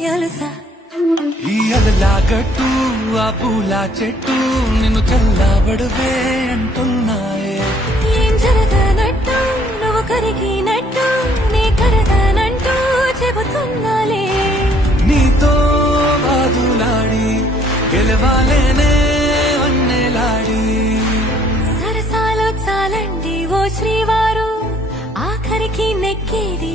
ఈ అదలాగట్టు ఆ పూల చెట్టు నిన్ను చల్లబడవే అంటున్నాయే. ఏం జరగనట్టు నువ్వు కరిగినట్టు నీ కరగనంటూ చెబుతున్నాలే. నీతో వాదులాడి గెలవాలేనే వన్నెలాడి. సరసాలు చాలండి ఓ శ్రీవారు, ఆఖరికి నెక్కేది